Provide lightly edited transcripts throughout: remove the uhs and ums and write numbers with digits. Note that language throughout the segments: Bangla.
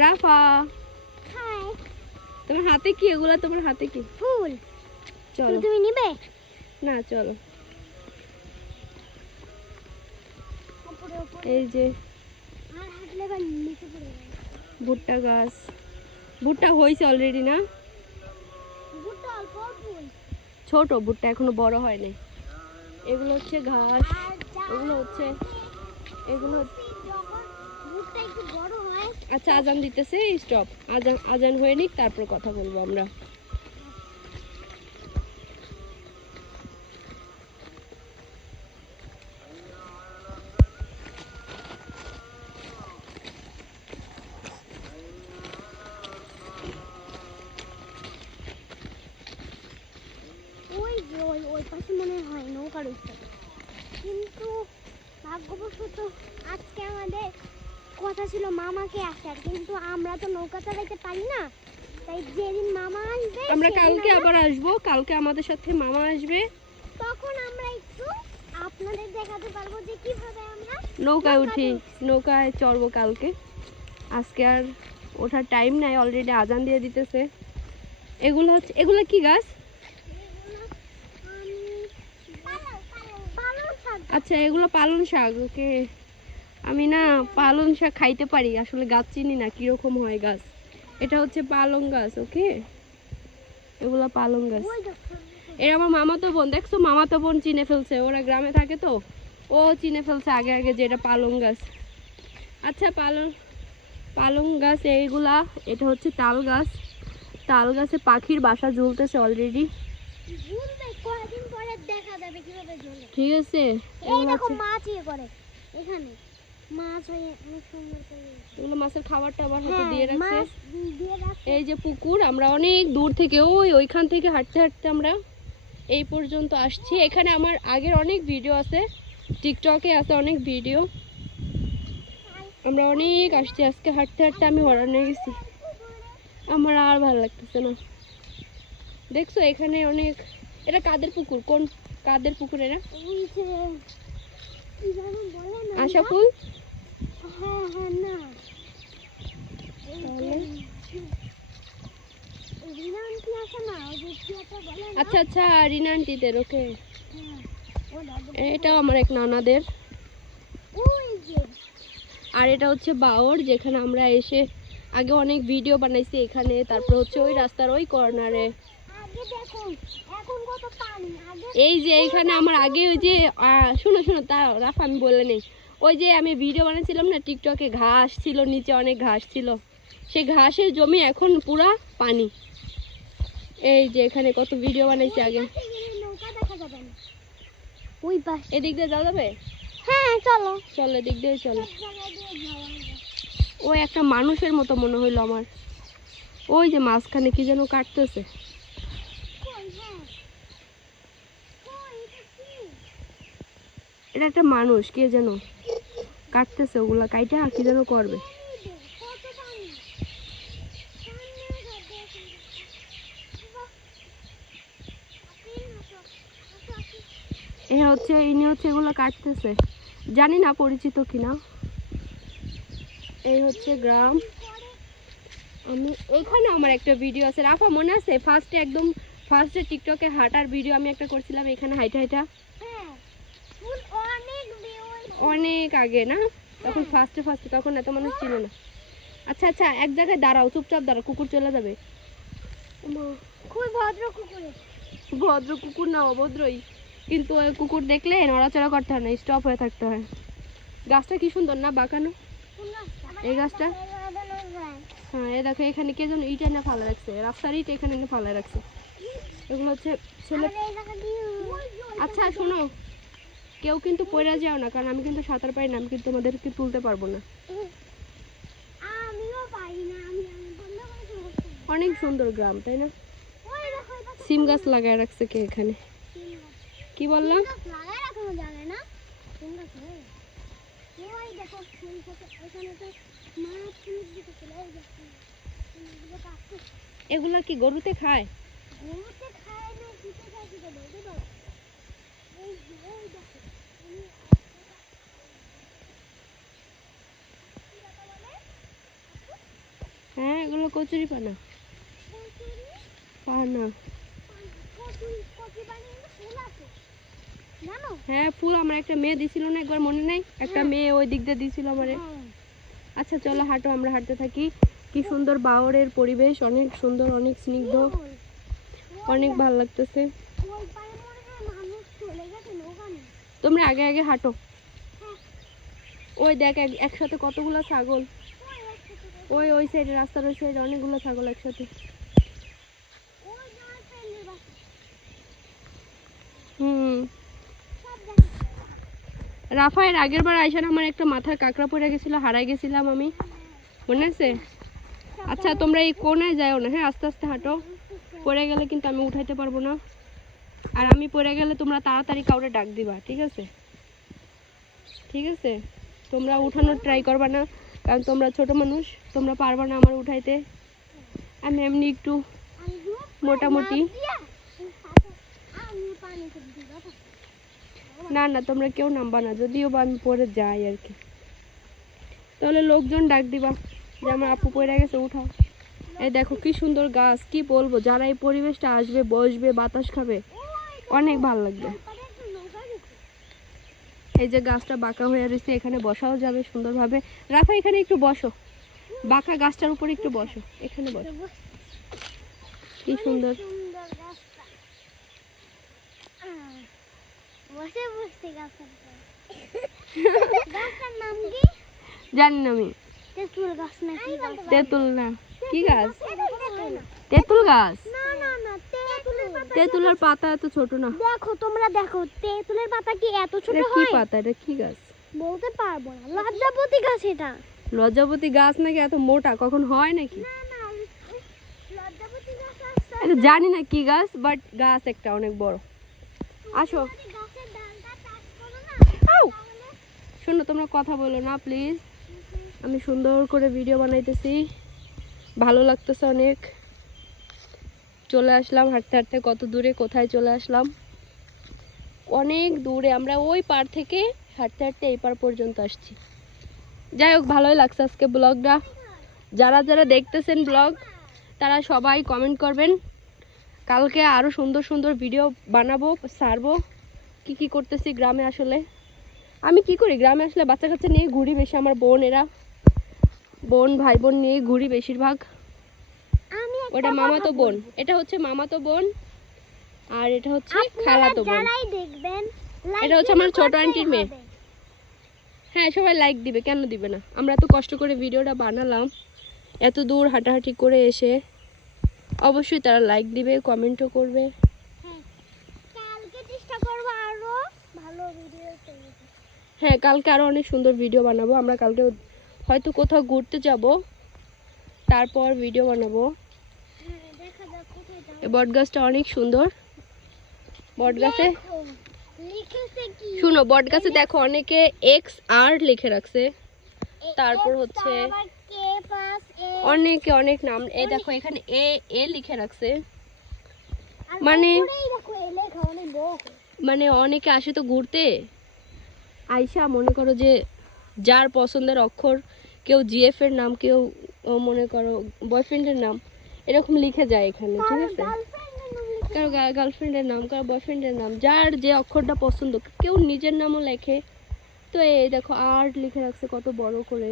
রাফা, হাই। তোমার হাতে কি এগুলা? তোমার হাতে কি? ফুল। চলো। তুমি নিবে? না চলো। এই যে আর হাঁটলে বা নিচে পড়ে যাবে। ভুট্টা গাছ, ভুট্টা হয়েছে অলরেডি না? ভুট্টা অল্প ফুল। ছোট ভুট্টা, এখনো বড় হয়নি। এগুলো হচ্ছে ঘাস, এগুলো হচ্ছে এগুলো। যখন ভুট্টা একটু বড় হয়। আচ্ছা আজান দিতেছে, স্টপ। আজান আজান হয়ে নিক, তারপর কথা বলবো আমরা। ওই যে ওই পাশে মনে হয় নৌকা রয়েছে, কিন্তু ভাগ্যবশত আজকে আমাদের কথা ছিল মামাকে আসার, কিন্তু আমরা তো নৌকা চালাইতে পারি না। তাই যেদিন মামা আসবে আমরা কালকে আবার আসবো, কালকে আমাদের সাথে মামা আসবে, তখন আমরা একটু আপনাদের দেখাতে পারবো যে কিভাবে আমরা নৌকায় উঠি, নৌকায় চড়বো কালকে। আজকে আর ওঠার টাইম নাই, অলরেডি আজান দিয়ে দিতেছে। এগুলো হচ্ছে, এগুলো কি গাছ? আচ্ছা এগুলো পালং শাক। ওকে, আমি না পালং শাক খাইতে পারি, আসলে গাছ চিনি না কিরকম হয় গাছ। এটা হচ্ছে পালং গাছ। ওকে, এগুলো পালং গাছ। এর আমার মামাতো বোন, দেখছো মামাতো বোন চিনে ফেলছে, ওরা গ্রামে থাকে তো, ও চিনে ফেলছে আগে আগে যে এটা পালং গাছ। আচ্ছা পালং, পালং গাছ এইগুলা। এটা হচ্ছে তাল গাছ, তাল গাছে পাখির বাসা ঝুলতেছে অলরেডি। ঠিক আছে, এই দেখো মাছ ইয়ে করে এখানে, মাছ হয়ে অনেক সুন্দর করে। এগুলো মাছের খাবার টাবার হয়তো দিয়ে রাখছে। মাছ দিয়ে রাখছে। এই যে পুকুর, আমরা অনেক দূর থেকে ওইখান থেকে হাঁটতে হাঁটতে আমরা এই পর্যন্ত আসছি। এখানে আমার আগের অনেক ভিডিও আছে, টিকটকে আছে অনেক ভিডিও। আমরা অনেক আসছি, আজকে হাঁটতে হাঁটতে আমি হরান হয়ে গেছি, আমার আর ভালো লাগতেছে না। দেখছো এখানে অনেক, এটা কাদের পুকুর? কোন কাদের পুকুর এরা? আশা ফুল। হ্যাঁ হ্যাঁ না, আচ্ছা আচ্ছা, রিনা আন্টিদের। ওকে, এটাও আমার এক নানাদের। আর এটা হচ্ছে বাওর, যেখানে আমরা এসে আগে অনেক ভিডিও বানাইছি এখানে। তারপর হচ্ছে ওই রাস্তার ওই কর্নারে, এই যে এইখানে আমার আগে ওই যে শুনো শুনো তা রাফা আমি বলে নেই, ওই যে আমি ভিডিও বানাচ্ছিলাম না টিকটকে, ঘাস ছিল নিচে, অনেক ঘাস ছিল, সেই ঘাসের জমি এখন পুরা পানি। এই যে এখানে কত ভিডিও বানাইছি আগে। এদিক দিয়ে যাওয়া যাবে? হ্যাঁ চলো চলো এদিক দিয়ে চলো। ওই একটা মানুষের মতো মনে হইলো আমার, ওই যে মাঝখানে কি যেন কাটতেছে। এটা একটা মানুষ, কে যেন কাটতেছে, ওগুলা কাইটা কি যেন করবে। এ হচ্ছে ইনি হচ্ছে এগুলো কাটতেছে, জানি না পরিচিত কিনা। এই হচ্ছে গ্রাম। আমি এখানে আমার একটা ভিডিও আছে রাফা, মনে আছে? ফার্স্টে একদম ফার্স্টে টিকটকে হাঁটার ভিডিও আমি একটা করছিলাম এখানে হাইটা হাইটা, অনেক আগে না? তখন ফার্স্টে ফার্স্টে, তখন এত মানুষ ছিল না। আচ্ছা আচ্ছা, এক জায়গায় দাঁড়াও, চুপচাপ দাঁড়াও, কুকুর চলে যাবে। খুব ভদ্র কুকুর। ভদ্র কুকুর না, অভদ্রই, কিন্তু ওই কুকুর দেখলে নড়াচড়া করতে হয় না, স্টপ হয়ে থাকতে হয়। গাছটা কি সুন্দর না বাঁকানো, এই গাছটা। হ্যাঁ এ দেখো এখানে কে যেন ইট এনে ফালা রাখছে, রাস্তার ইট এখানে এনে ফালা রাখছে। এগুলো হচ্ছে ছেলে। আচ্ছা শোনো, কেউ কিন্তু পড়ে যাও না, কারণ আমি কিন্তু সাঁতার পারি না, আমি কিন্তু তোমাদেরকে তুলতে পারবো না। অনেক সুন্দর গ্রাম, তাই না? সিম গাছ লাগায় রাখছে কে এখানে? কি বললাম? এগুলা কি গরুতে খায়? এগুলো কচুরি পানা। পানা। হ্যাঁ ফুল আমার একটা মেয়ে দিছিল না একবার, মনে নাই? একটা মেয়ে ওই দিক দিয়ে দিছিল আমারে। আচ্ছা চলো হাঁটো, আমরা হাঁটতে থাকি। কি সুন্দর বাওরের পরিবেশ, অনেক সুন্দর, অনেক স্নিগ্ধ, অনেক ভালো লাগতেছে। তোমরা আগে আগে হাঁটো। ওই দেখ একসাথে কতগুলো ছাগল, ওই ওই সাইডে, রাস্তার ওই সাইডে অনেকগুলো ছাগল একসাথে। হুম, রাফায়ের আগের বার আইসার আমার একটা মাথার কাঁকড়া পড়ে গেছিল, হারাই গেছিলাম আমি, মনে আছে? আচ্ছা তোমরা এই কোনায় যাও না, হ্যাঁ আস্তে আস্তে হাঁটো, পড়ে গেলে কিন্তু আমি উঠাইতে পারবো না। আর আমি পড়ে গেলে তোমরা তাড়াতাড়ি কাউরে ডাক দিবা, ঠিক আছে? ঠিক আছে, তোমরা উঠানোর ট্রাই করবা না, কারণ তোমরা ছোট মানুষ, তোমরা পারবা না আমার উঠাইতে। আমি এমনি একটু মোটামুটি। না না তোমরা কেউ নামবা না, যদিও বা আমি পরে যাই আর কি। তাহলে লোকজন ডাক দিবা যে আমার আপু পড়ে গেছে, উঠাও। এই দেখো কি সুন্দর গাছ, কি বলবো, যারা এই পরিবেশটা আসবে, বসবে, বাতাস খাবে, অনেক ভালো লাগবে। এই যে গাছটা বাঁকা হয়ে রয়েছে, এখানে বসাও যাবে সুন্দরভাবে। রাফা এখানে একটু বসো, বাঁকা গাছটার উপরে একটু বসো, এখানে বসো, কি সুন্দর। জানি না আমি, তেঁতুল না, কি গাছ? তেঁতুল গাছ। তেঁতুলের পাতা এত ছোট না। দেখো তোমরা দেখো, তেঁতুলের পাতা কি এত ছোট এটা কি হয়? পাতা? এটা কি গাছ? বলতে পারবো না, লজ্জাপতি গাছ এটা। লজ্জাপতি গাছ নাকি এত মোটা, কখন হয় নাকি? না না, লজ্জাপতি গাছ এটা জানি না কি গাছ, বাট গাছ একটা অনেক বড়। আসো, গাছের ডালটা টাচ করো না। আউ! শোনো তোমরা কথা বলো না প্লিজ, আমি সুন্দর করে ভিডিও বানাইতেছি, ভালো লাগতেছে অনেক। চলে আসলাম হাঁটতে হাঁটতে, কত দূরে কোথায় চলে আসলাম, অনেক দূরে। আমরা ওই পার থেকে হাঁটতে হাঁটতে এই পার পর্যন্ত আসছি। যাই হোক ভালোই লাগছে আজকে ব্লগটা। যারা যারা দেখতেছেন ব্লগ, তারা সবাই কমেন্ট করবেন। কালকে আরও সুন্দর সুন্দর ভিডিও বানাবো, ছাড়বো কি কি করতেছি গ্রামে। আসলে আমি কি করি গ্রামে আসলে, বাচ্চা কাচ্চা নিয়ে ঘুরি বেশি, আমার বোন ভাই বোন নিয়ে ঘুরি বেশিরভাগ। ওটা মামাতো বোন, এটা হচ্ছে মামাতো বোন, আর এটা হচ্ছে খালাতো বোন। যারাই দেখবেন, এটা হচ্ছে আমার ছোট আন্টির মেয়ে। হ্যাঁ সবাই লাইক দিবে, কেন দিবে না? আমরা তো কষ্ট করে ভিডিওটা বানালাম, এত দূর হাঁটাহাঁটি করে এসে, অবশ্যই তারা লাইক দিবে, কমেন্টও করবে। কালকে চেষ্টা করব আরো ভালো ভিডিও করতে। হ্যাঁ কালকে আরও অনেক সুন্দর ভিডিও বানাবো। আমরা কালকে হয়তো কোথাও ঘুরতে যাব, তারপর ভিডিও বানাবো। দেখা যাক কোথায় যাও। এই বট গাছটা অনেক সুন্দর, বট গাছে লিখেছে কি? শুনো, বট গাছে দেখো অনেকে XR লিখে রাখছে, তারপর হচ্ছে অনেকে অনেক নাম। এই দেখো এখানে এ লিখে রাখছে, মানে অনেকে আসে তো ঘুরতে, আইসা মনে করো যে যার পছন্দের অক্ষর, কেউ GF এর নাম, কেউ মনে করো বয়ফ্রেন্ডের নাম, এরকম লিখে যায় এখানে, ঠিক আছে? কারো গার্লফ্রেন্ডের নাম, কারো বয়ফ্রেন্ডের নাম, যার যে অক্ষরটা পছন্দ, কেউ নিজের নামও লেখে। তো এই দেখো আর্ট লিখে রাখছে কত বড় করে,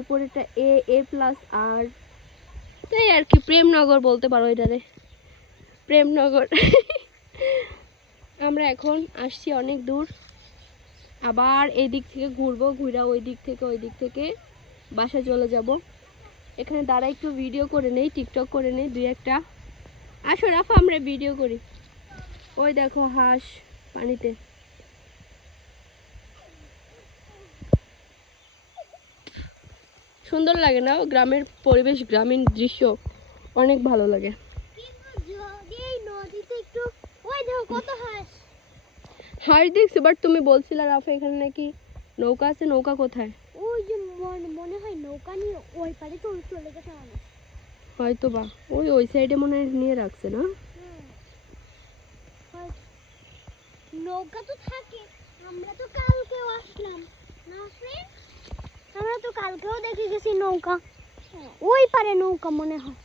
উপরেটা A+R। তো এই আর কি, প্রেমনগর বলতে পারো এটারে, প্রেমনগর। আমরা এখন আসছি অনেক দূর, আবার এই দিক থেকে ঘুরবো, ঘুরা ওই দিক থেকে বাসায় চলে যাব। এখানে দাঁড়া একটু ভিডিও করে নেই, টিকটক করে নেই দুই একটা। আসো রাফা আমরা ভিডিও করি। ওই দেখো হাঁস পানিতে, সুন্দর লাগে না? গ্রামের পরিবেশ, গ্রামীণ দৃশ্য অনেক ভালো লাগে। হাঁস দেখছি, বাট তুমি বলছিলে রাফা এখানে নাকি নৌকা আছে, নৌকা কোথায়? ওই যে মনে হয় নৌকা নিয়ে ওই পারে চলে গেছে মানুষ। হয়তো বা ওই সাইডে মনে হয় নিয়ে রাখছে না। নৌকা তো থাকে, আমরা তো কালকেও আসলাম না ফ্রেন্ড, আমরা তো কালকেও দেখে গেছি নৌকা। ওই পারে নৌকা মনে হয়।